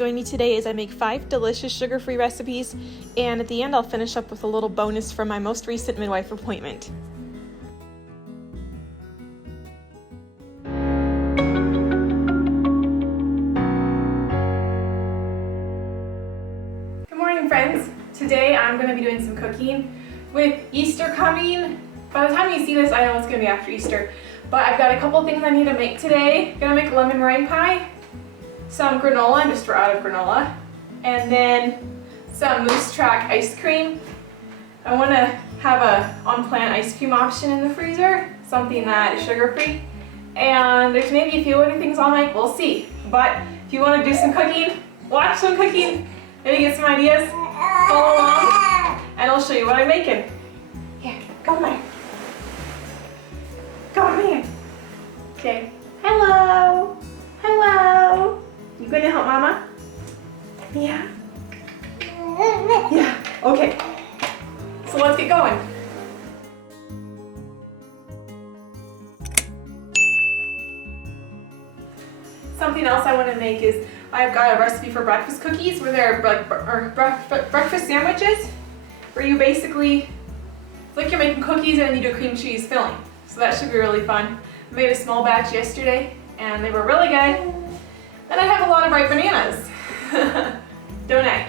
join me today as I make 5 delicious sugar-free recipes, and at the end I'll finish up with a little bonus from my most recent midwife appointment. Good morning, friends. Today I'm going to be doing some cooking. With Easter coming, by the time you see this I know it's going to be after Easter, but I've got a couple things I need to make today. I'm going to make a lemon meringue pie, some granola, just we're out of granola, and then some Moose Track ice cream. I want to have a on-plant ice cream option in the freezer, something that is sugar-free, and there's maybe a few other things I'll make, we'll see. But if you want to do some cooking, watch some cooking, maybe get some ideas, follow along, and I'll show you what I'm making. Here, come on. Come here. Okay. Hello. Hello. You going to help Mama? Yeah. Yeah. Okay. So let's get going. Something else I want to make is I've got a recipe for breakfast cookies where they're like breakfast sandwiches where you basically, it's like you're making cookies and then you do cream cheese filling. So that should be really fun. I made a small batch yesterday and they were really good. And I have a lot of ripe bananas. Don't I?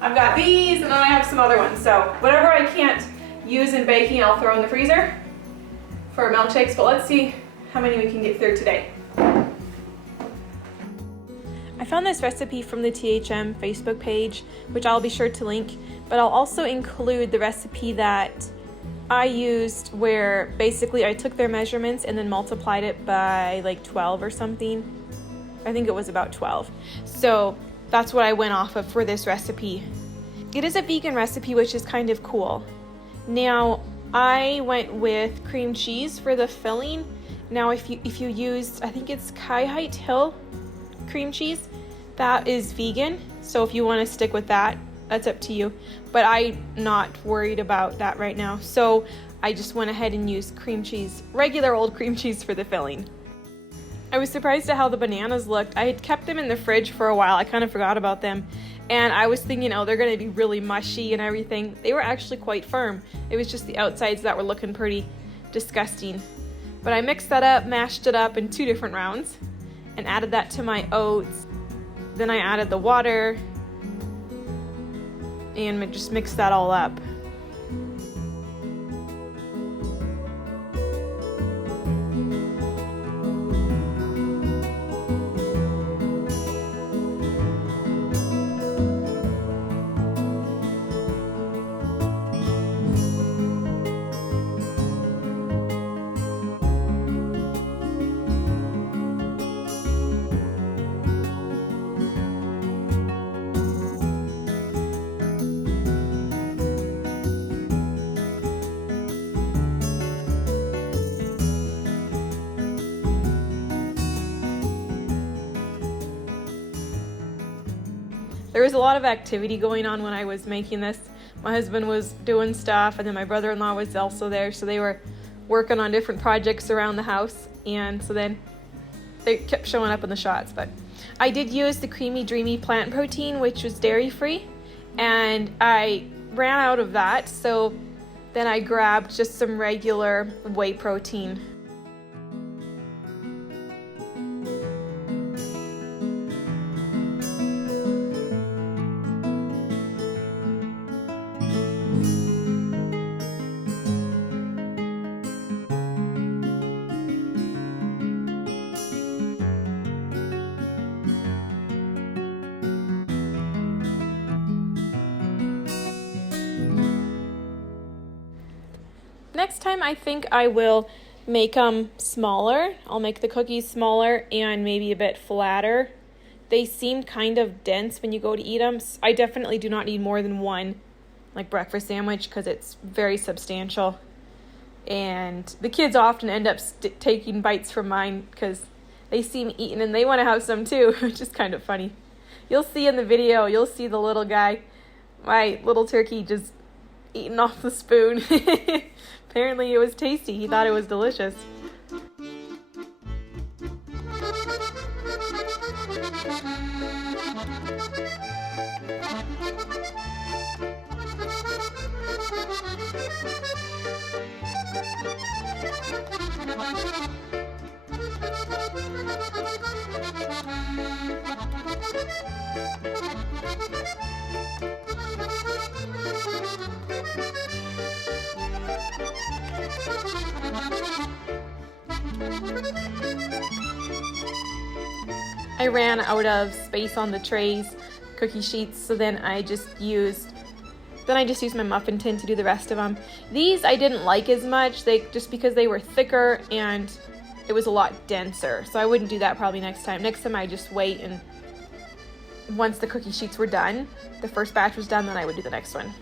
I've got these and then I have some other ones. So whatever I can't use in baking, I'll throw in the freezer for milkshakes. But let's see how many we can get through today. I found this recipe from the THM Facebook page, which I'll be sure to link, but I'll also include the recipe that I used where basically I took their measurements and then multiplied it by like 12 or something. I think it was about 12. So that's what I went off of for this recipe. It is a vegan recipe, which is kind of cool. Now, I went with cream cheese for the filling. Now, if you used, I think it's Kai Hill cream cheese, that is vegan. So if you want to stick with that, that's up to you. But I'm not worried about that right now. So I just went ahead and used cream cheese, regular old cream cheese for the filling. I was surprised at how the bananas looked. I had kept them in the fridge for a while. I kind of forgot about them. And I was thinking, oh, they're going to be really mushy and everything. They were actually quite firm. It was just the outsides that were looking pretty disgusting. But I mixed that up, mashed it up in 2 different rounds, and added that to my oats. Then I added the water and just mixed that all up. There was a lot of activity going on when I was making this. My husband was doing stuff, and then my brother-in-law was also there, so they were working on different projects around the house, and so then they kept showing up in the shots. But I did use the Creamy Dreamy plant protein, which was dairy-free, and I ran out of that, so then I grabbed just some regular whey protein. Next time I think I will make them smaller. I'll make the cookies smaller and maybe a bit flatter. They seem kind of dense when you go to eat them. I definitely do not need more than one like breakfast sandwich because it's very substantial. And the kids often end up taking bites from mine because they see me eating and they want to have some too, which is kind of funny. You'll see in the video, you'll see the little guy, my little turkey, just eating off the spoon. Apparently it was tasty. He thought it was delicious. I ran out of space on the trays, cookie sheets, so then I just used my muffin tin to do the rest of them. These I didn't like as much, just because they were thicker and it was a lot denser. So I wouldn't do that probably next time. Next time I just wait, and once the cookie sheets were done, the first batch was done, then I would do the next one.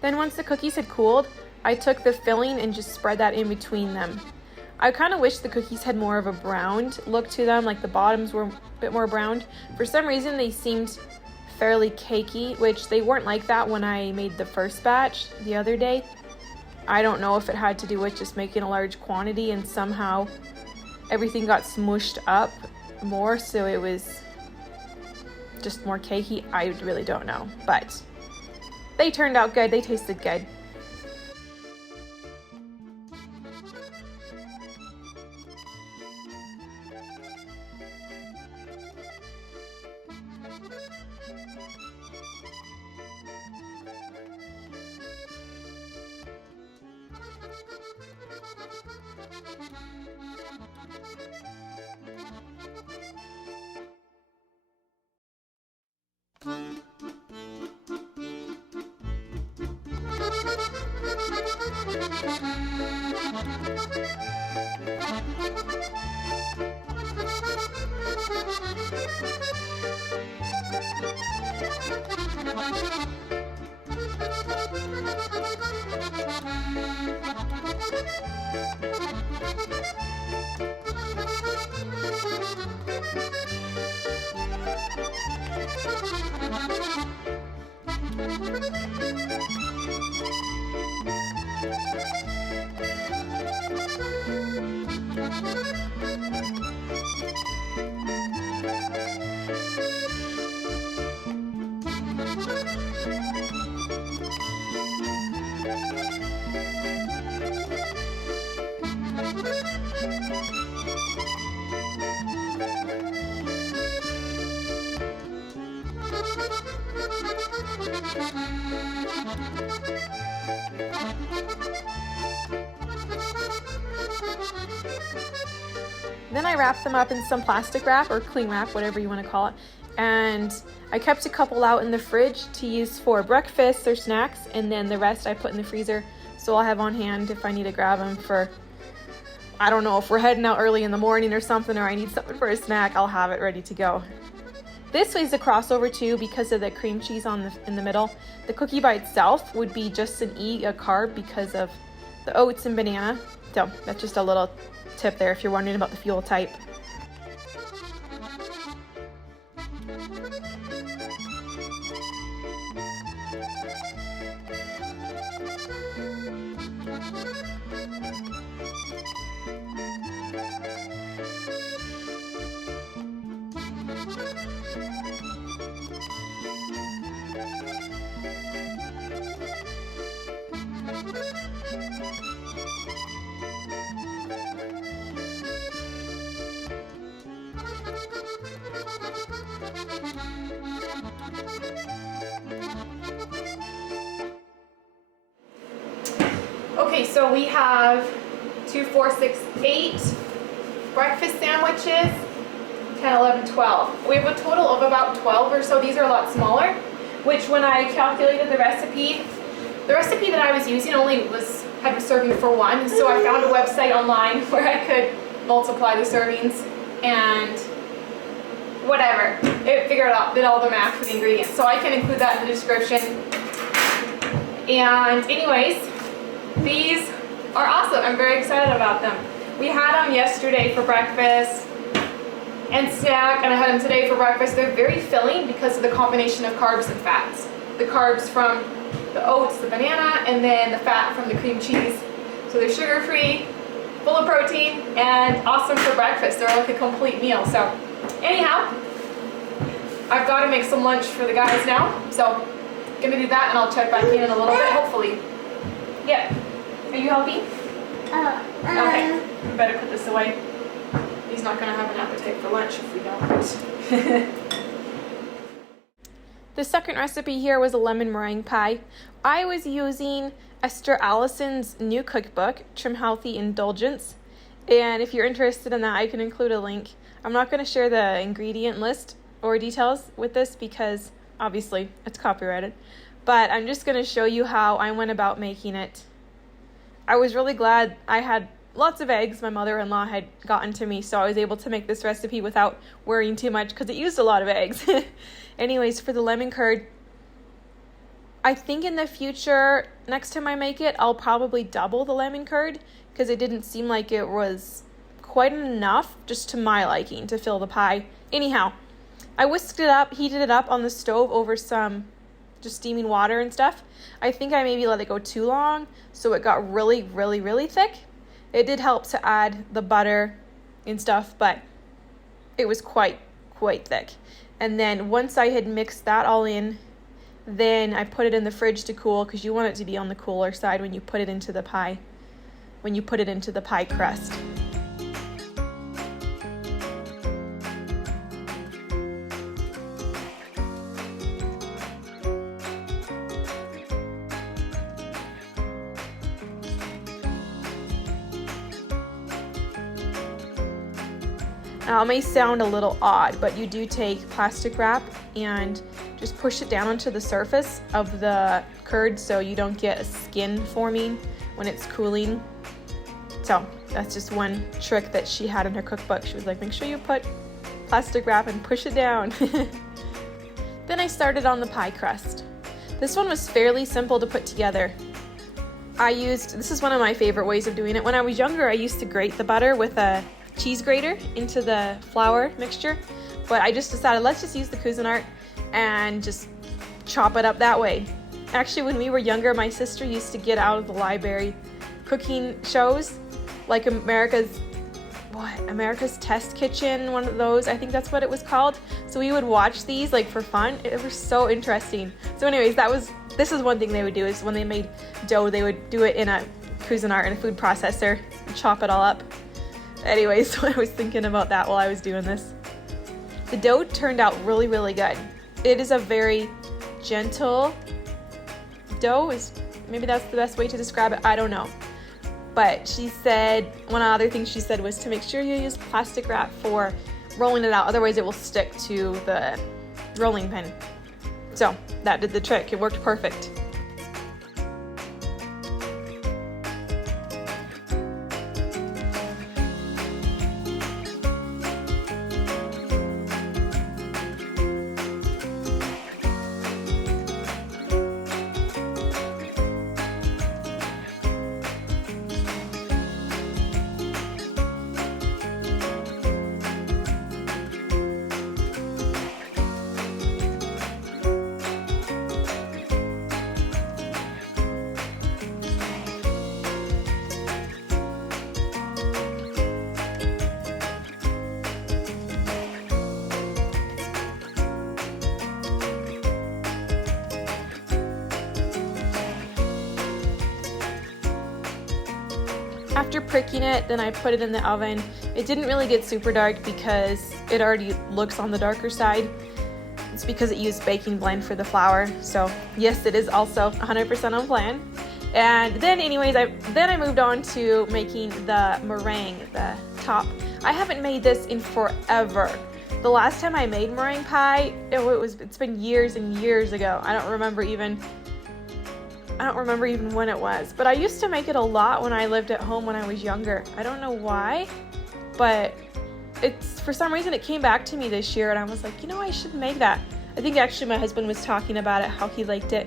Then once the cookies had cooled, I took the filling and just spread that in between them. I kind of wish the cookies had more of a browned look to them, like the bottoms were a bit more browned. For some reason they seemed fairly cakey, which they weren't like that when I made the first batch the other day. I don't know if it had to do with just making a large quantity and somehow everything got smooshed up more, so it was just more cakey. I really don't know, but they turned out good. They tasted good. Then I wrapped them up in some plastic wrap or cling wrap, whatever you want to call it. And I kept a couple out in the fridge to use for breakfast or snacks, and then the rest I put in the freezer so I'll have on hand if I need to grab them for, I don't know, if we're heading out early in the morning or something, or I need something for a snack, I'll have it ready to go. This is a crossover too because of the cream cheese in the middle. The cookie by itself would be just a carb because of the oats and banana. So that's just a little tip there if you're wondering about the fuel type. Okay, so we have 2, 4, 6, 8 breakfast sandwiches, 10, 11, 12. We have a total of about 12 or so. These are a lot smaller, which when I calculated the recipe that I was using only had a serving for one, so I found a website online where I could multiply the servings and whatever. It figured out, did all the math for the ingredients. So I can include that in the description. And anyways, these are awesome. I'm very excited about them. We had them yesterday for breakfast and snack, and I had them today for breakfast. They're very filling because of the combination of carbs and fats. The carbs from the oats, the banana, and then the fat from the cream cheese. So they're sugar-free, full of protein, and awesome for breakfast. They're like a complete meal. So anyhow, I've got to make some lunch for the guys now, so gonna do that and I'll check back in a little bit, hopefully. Yeah. Are you helping? Okay. We better put this away. He's not gonna have an appetite for lunch if we don't. The second recipe here was a lemon meringue pie. I was using Esther Allison's new cookbook, Trim Healthy Indulgence. And if you're interested in that, I can include a link. I'm not going to share the ingredient list or details with this because obviously it's copyrighted. But I'm just going to show you how I went about making it. I was really glad I had lots of eggs my mother-in-law had gotten to me, so I was able to make this recipe without worrying too much because it used a lot of eggs. Anyways, for the lemon curd, I think in the future, next time I make it, I'll probably double the lemon curd because it didn't seem like it was quite enough, just to my liking, to fill the pie. Anyhow, I whisked it up, heated it up on the stove over some just steaming water and stuff. I think I maybe let it go too long, so it got really, really, really thick. It did help to add the butter and stuff, but it was quite thick. And then once I had mixed that all in, then I put it in the fridge to cool because you want it to be on the cooler side when you put it into the pie, crust. Now, it may sound a little odd, but you do take plastic wrap and just push it down onto the surface of the curd so you don't get a skin forming when it's cooling. So that's just one trick that she had in her cookbook. She was like, make sure you put plastic wrap and push it down. Then I started on the pie crust. This one was fairly simple to put together. This is one of my favorite ways of doing it. When I was younger, I used to grate the butter with a cheese grater into the flour mixture, but I just decided let's just use the Cuisinart and just chop it up that way. Actually, when we were younger, my sister used to get out of the library cooking shows like America's Test Kitchen, one of those, I think that's what it was called. So we would watch these like for fun. It was so interesting. So anyways, this is one thing they would do, is when they made dough, they would do it in a Cuisinart, in a food processor, and chop it all up. Anyways, so I was thinking about that while I was doing this. The dough turned out really, really good. It is a very gentle dough. Maybe that's the best way to describe it. I don't know. But she said, one of the other things she said was to make sure you use plastic wrap for rolling it out. Otherwise, it will stick to the rolling pin. So that did the trick. It worked perfect. After pricking it, then I put it in the oven. It didn't really get super dark because it already looks on the darker side. It's because it used baking blend for the flour. So yes, it is also 100% on plan. And then anyways, I moved on to making the meringue, the top. I haven't made this in forever. The last time I made meringue pie, it's been years and years ago. I don't remember even when it was, but I used to make it a lot when I lived at home when I was younger. I don't know why, but for some reason it came back to me this year and I was like, I should make that. I think actually my husband was talking about it, how he liked it,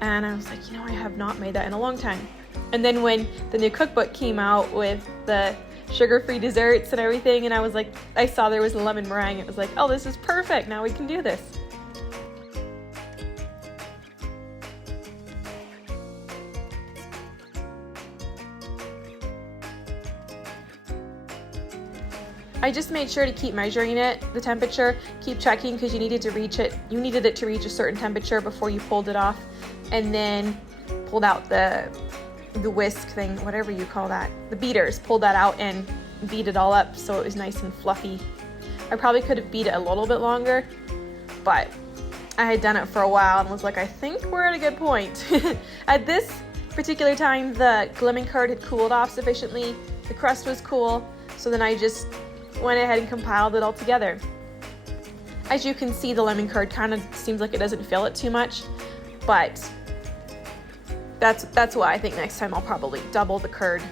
and I was like, I have not made that in a long time. And then when the new cookbook came out with the sugar-free desserts and everything, and I was like, I saw there was a lemon meringue, it was like, oh, this is perfect, now we can do this. I just made sure to keep measuring it, the temperature, keep checking because you needed it to reach a certain temperature before you pulled it off, and then pulled out the whisk thing, whatever you call that, the beaters, pulled that out and beat it all up so it was nice and fluffy. I probably could have beat it a little bit longer, but I had done it for a while and was like, I think we're at a good point. At this particular time, the lemon curd had cooled off sufficiently, the crust was cool, so then I just went ahead and compiled it all together. As you can see, the lemon curd kind of seems like it doesn't fill it too much, but that's why I think next time I'll probably double the curd.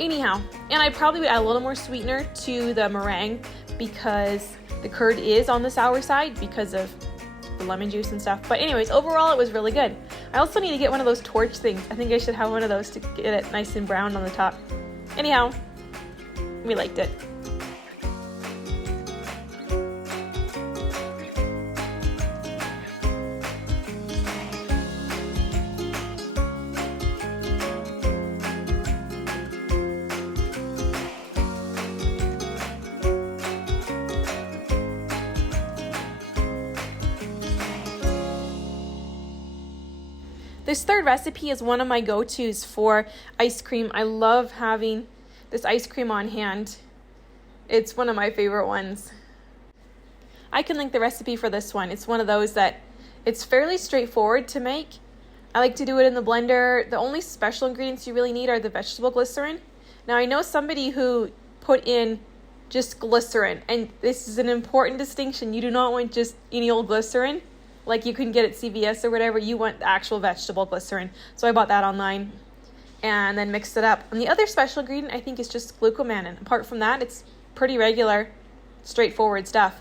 Anyhow, and I probably would add a little more sweetener to the meringue because the curd is on the sour side because of the lemon juice and stuff. But anyways, overall it was really good. I also need to get one of those torch things. I think I should have one of those to get it nice and brown on the top. Anyhow, we liked it. This third recipe is one of my go-tos for ice cream. I love having this ice cream on hand. It's one of my favorite ones. I can link the recipe for this one. It's one of those that it's fairly straightforward to make. I like to do it in the blender. The only special ingredients you really need are the vegetable glycerin. Now I know somebody who put in just glycerin, and this is an important distinction. You do not want just any old glycerin like you can get at CVS or whatever. You want the actual vegetable glycerin. So I bought that online and then mixed it up. And the other special ingredient I think is just glucomannan. And apart from that, it's pretty regular, straightforward stuff.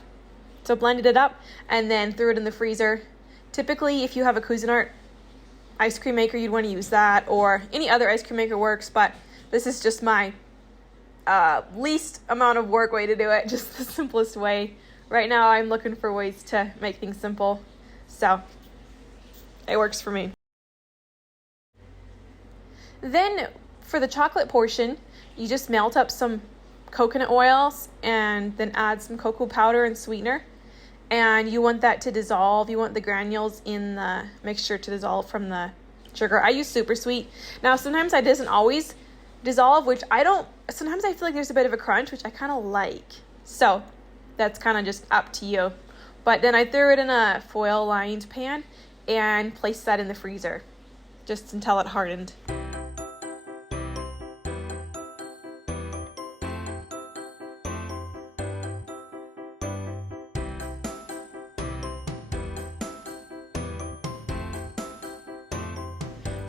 So blended it up and then threw it in the freezer. Typically, if you have a Cuisinart ice cream maker, you'd want to use that, or any other ice cream maker works, but this is just my least amount of work way to do it, just the simplest way. Right now, I'm looking for ways to make things simple. So it works for me. Then for the chocolate portion, you just melt up some coconut oils and then add some cocoa powder and sweetener. And you want that to dissolve. You want the granules in the mixture to dissolve from the sugar. I use super sweet. Now, sometimes it doesn't always dissolve, which I don't. Sometimes I feel like there's a bit of a crunch, which I kind of like. So that's kind of just up to you. But then I threw it in a foil-lined pan and placed that in the freezer just until it hardened.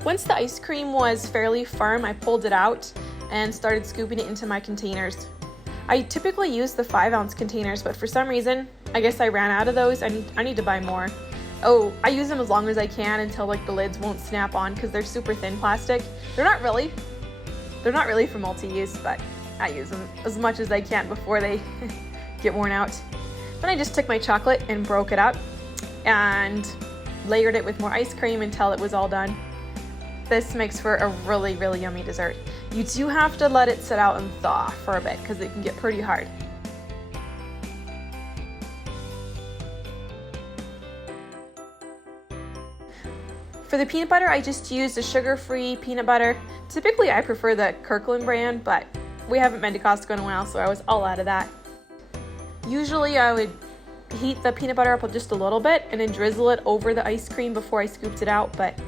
Once the ice cream was fairly firm, I pulled it out and started scooping it into my containers. I typically use the 5-ounce containers, but for some reason, I guess I ran out of those. I need to buy more. Oh, I use them as long as I can until like the lids won't snap on because they're super thin plastic. They're not really for multi-use, but I use them as much as I can before they get worn out. Then I just took my chocolate and broke it up and layered it with more ice cream until it was all done. This makes for a really, really yummy dessert. You do have to let it sit out and thaw for a bit because it can get pretty hard. For the peanut butter, I just used a sugar-free peanut butter. Typically, I prefer the Kirkland brand, but we haven't been to Costco in a while, so I was all out of that. Usually, I would heat the peanut butter up just a little bit and then drizzle it over the ice cream before I scooped it out, but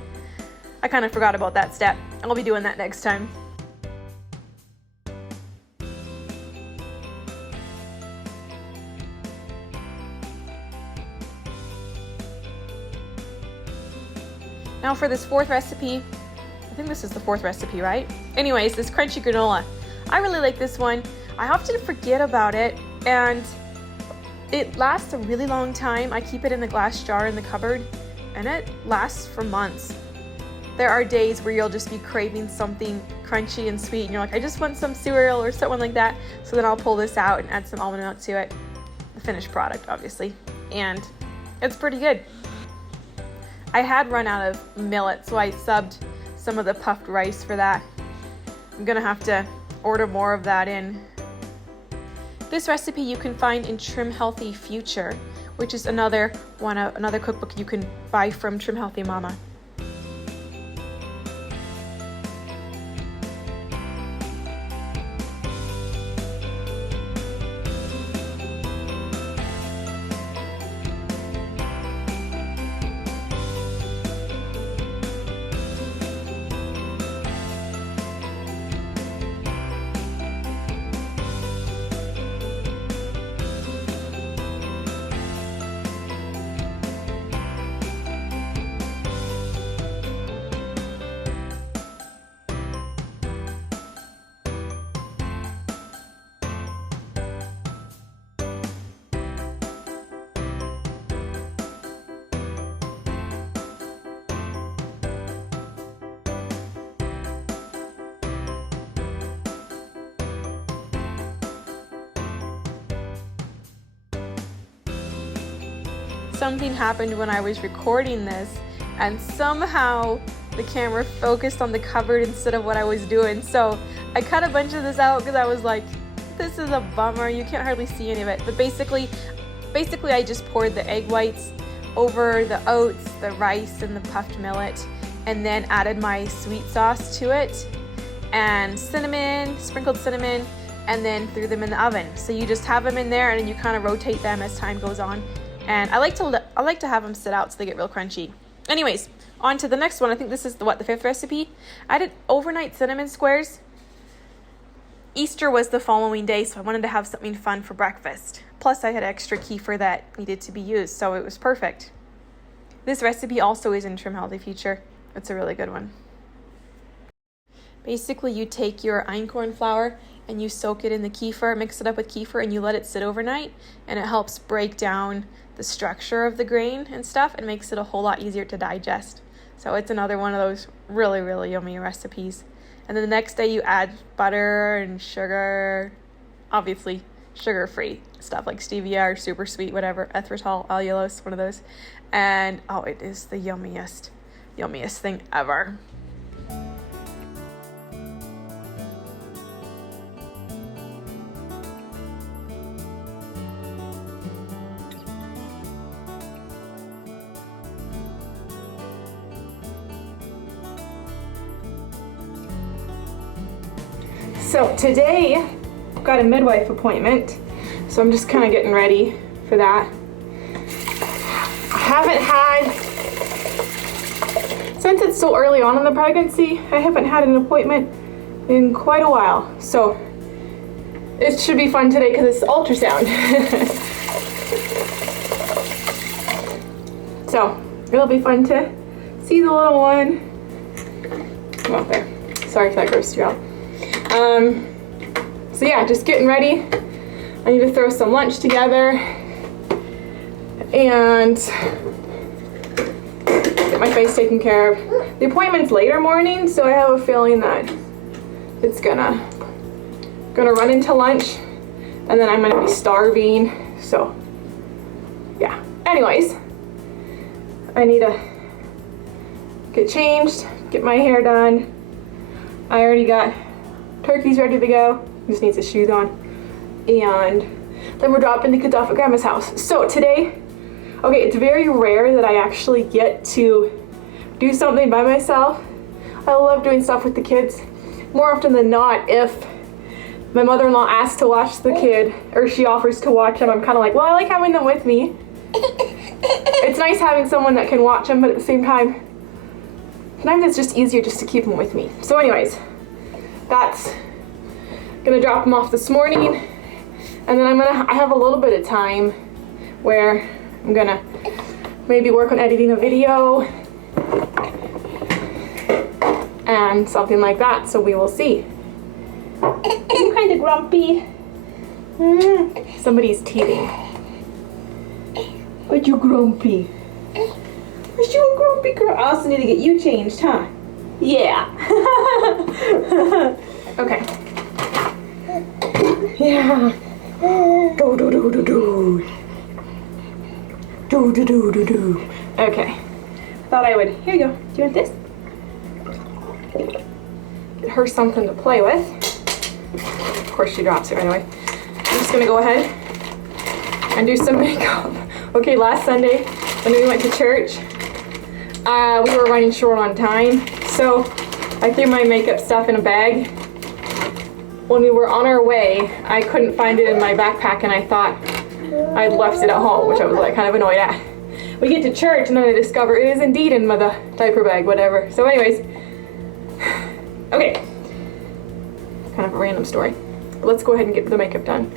I kind of forgot about that step. I'll be doing that next time. Now for this fourth recipe, I think this is the fourth recipe, right? Anyways, this crunchy granola. I really like this one. I often forget about it, and it lasts a really long time. I keep it in the glass jar in the cupboard, and it lasts for months. There are days where you'll just be craving something crunchy and sweet, and you're like, I just want some cereal or something like that. So then I'll pull this out and add some almond milk to it. The finished product, obviously. And it's pretty good. I had run out of millet, so I subbed some of the puffed rice for that. I'm gonna have to order more of that in. This recipe you can find in Trim Healthy Future, which is another cookbook you can buy from Trim Healthy Mama. Something happened when I was recording this, and somehow the camera focused on the cupboard instead of what I was doing. So I cut a bunch of this out because I was like, this is a bummer. You can't hardly see any of it. But basically I just poured the egg whites over the oats, the rice, and the puffed millet, and then added my sweet sauce to it, and cinnamon, sprinkled cinnamon, and then threw them in the oven. So you just have them in there, and then you kind of rotate them as time goes on. And I like to have them sit out so they get real crunchy. Anyways, on to the next one. I think this is the 5th recipe. I did overnight cinnamon squares. Easter was the following day, so I wanted to have something fun for breakfast. Plus, I had extra kefir that needed to be used, so it was perfect. This recipe also is in Trim Healthy Future. It's a really good one. Basically, you take your einkorn flour and you soak it in the kefir, mix it up with kefir, and you let it sit overnight, and it helps break down the structure of the grain and stuff and makes it a whole lot easier to digest. So it's another one of those really, really yummy recipes. And then the next day you add butter and sugar, obviously sugar-free stuff like stevia or super sweet, whatever, erythritol, allulose, one of those. And oh, it is the yummiest thing ever. So today, I've got a midwife appointment, so I'm just kind of getting ready for that. I haven't had, since it's so early on in the pregnancy, I haven't had an appointment in quite a while. So it should be fun today because it's ultrasound. So it'll be fun to see the little one. Come out there. Sorry if that grossed you out. So yeah, just getting ready. I need to throw some lunch together and get my face taken care of. The appointment's later morning, so I have a feeling that it's gonna run into lunch, and then I'm gonna be starving. So yeah. Anyways, I need to get changed, get my hair done. I already got turkey's ready to go. Just needs his shoes on. And then we're dropping the kids off at Grandma's house. So today, okay, it's very rare that I actually get to do something by myself. I love doing stuff with the kids. More often than not, if my mother-in-law asks to watch the kid, or she offers to watch him, I'm kind of like, well, I like having them with me. It's nice having someone that can watch them, but at the same time, sometimes it's just easier just to keep them with me. So anyways, that's gonna drop them off this morning, and then I have a little bit of time where I'm gonna maybe work on editing a video and something like that, so we will see. I'm kind of grumpy. Somebody's teething. Are you grumpy? Are you a grumpy girl? I also need to get you changed, huh? Yeah. Okay. Yeah. Do do do do do. Do do do do do. Okay. Thought I would. Here you go. Do you want this? Get her something to play with. Of course, she drops it right away. I'm just gonna go ahead and do some makeup. Okay, last Sunday when we went to church, we were running short on time, so I threw my makeup stuff in a bag. When we were on our way, I couldn't find it in my backpack and I thought I'd left it at home, which I was like kind of annoyed at. We get to church and then I discover it is indeed in the diaper bag, whatever. So anyways, okay, kind of a random story. But let's go ahead and get the makeup done.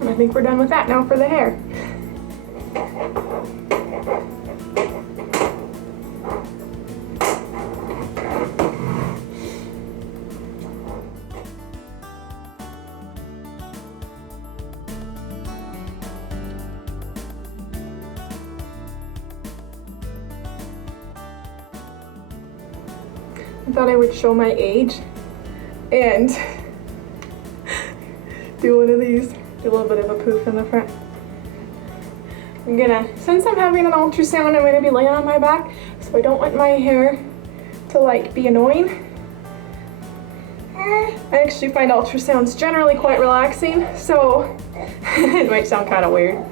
And I think we're done with that now for the hair. I thought I would show my age and do one of these. Do a little bit of a poof in the front. I'm gonna, since I'm having an ultrasound, I'm gonna be laying on my back, so I don't want my hair to like be annoying. I actually find ultrasounds generally quite relaxing, so it might sound kind of weird.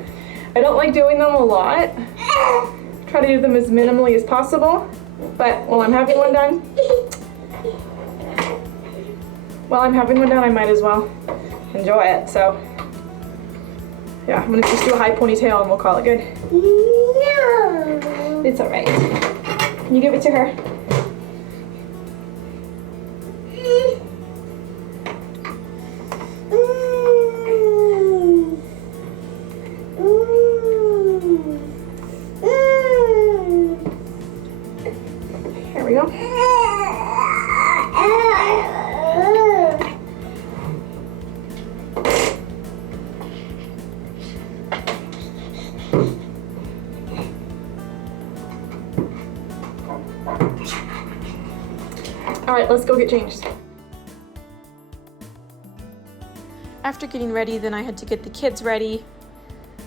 I don't like doing them a lot. Try to do them as minimally as possible, but while I'm having one done, I might as well enjoy it, so. Yeah, I'm gonna just do a high ponytail and we'll call it good. No. It's all right. Can you give it to her? Here we go. All right, let's go get changed. After getting ready, then I had to get the kids ready.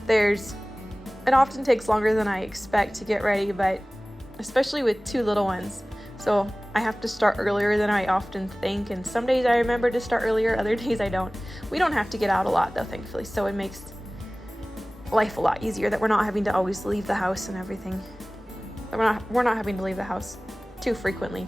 It often takes longer than I expect to get ready, but especially with two little ones. So I have to start earlier than I often think, and some days I remember to start earlier, other days I don't. We don't have to get out a lot though, thankfully, so it makes life a lot easier that we're not having to always leave the house and everything. We're not having to leave the house too frequently.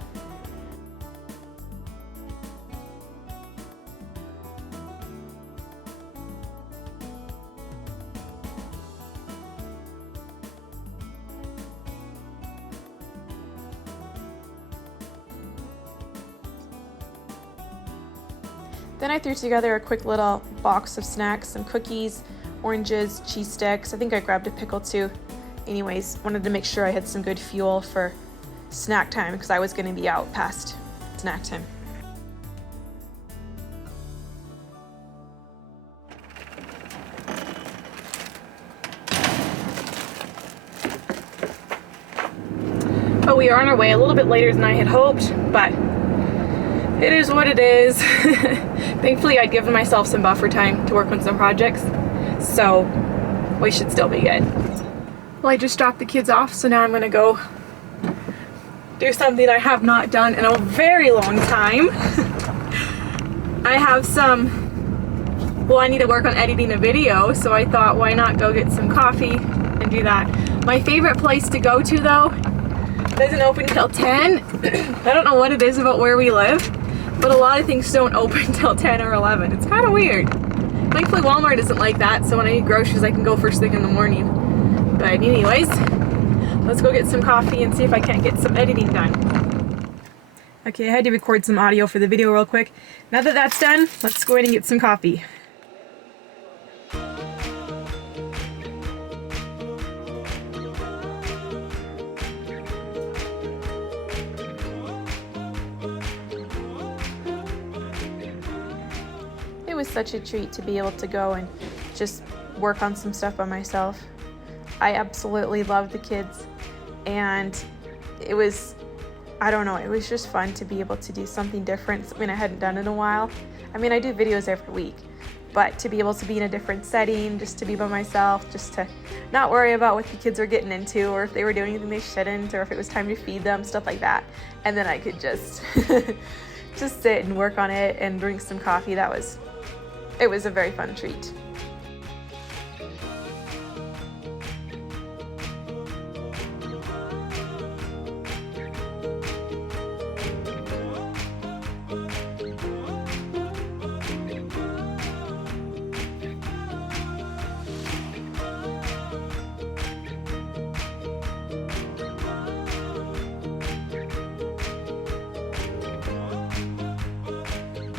Then I threw together a quick little box of snacks, some cookies, oranges, cheese sticks. I think I grabbed a pickle too. Anyways, wanted to make sure I had some good fuel for snack time because I was going to be out past snack time. Oh, we are on our way a little bit later than I had hoped, but it is what it is. Thankfully, I'd given myself some buffer time to work on some projects, so we should still be good. Well, I just dropped the kids off, so now I'm gonna go do something I have not done in a very long time. I need to work on editing a video, so I thought, why not go get some coffee and do that. My favorite place to go to, though, doesn't open till 10. I don't know what it is about where we live, but a lot of things don't open till 10 or 11. It's kind of weird. Thankfully Walmart isn't like that, so when I need groceries I can go first thing in the morning. But anyways, let's go get some coffee and see if I can't get some editing done. Okay, I had to record some audio for the video real quick. Now that that's done, let's go ahead and get some coffee. It was such a treat to be able to go and just work on some stuff by myself. I absolutely loved the kids, and it was, I don't know, it was just fun to be able to do something different, something I hadn't done in a while. I mean, I do videos every week, but to be able to be in a different setting, just to be by myself, just to not worry about what the kids were getting into, or if they were doing anything they shouldn't, or if it was time to feed them, stuff like that. And then I could just just sit and work on it and drink some coffee. It was a very fun treat.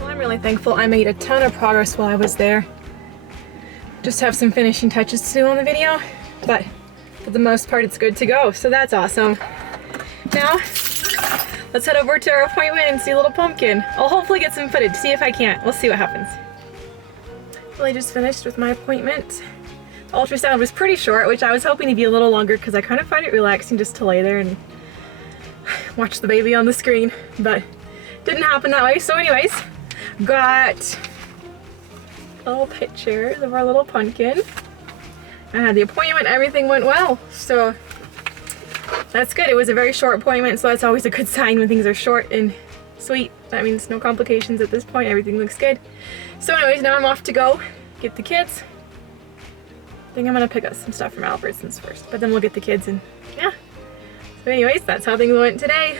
I'm really thankful I made a ton of progress while I was there. Just have some finishing touches to do on the video, but for the most part it's good to go, so that's awesome. Now, let's head over to our appointment and see a little pumpkin. I'll hopefully get some footage, see if I can't. We'll see what happens. Well, I just finished with my appointment. The ultrasound was pretty short, which I was hoping to be a little longer because I kind of find it relaxing just to lay there and watch the baby on the screen, but didn't happen that way. So anyways, got little pictures of our little pumpkin. I had the appointment, everything went well, so that's good. It was a very short appointment, so that's always a good sign when things are short and sweet. That means no complications at this point, everything looks good. So anyways, now I'm off to go get the kids. I think I'm gonna pick up some stuff from Albertsons first, but then we'll get the kids and yeah. So anyways, that's how things went today.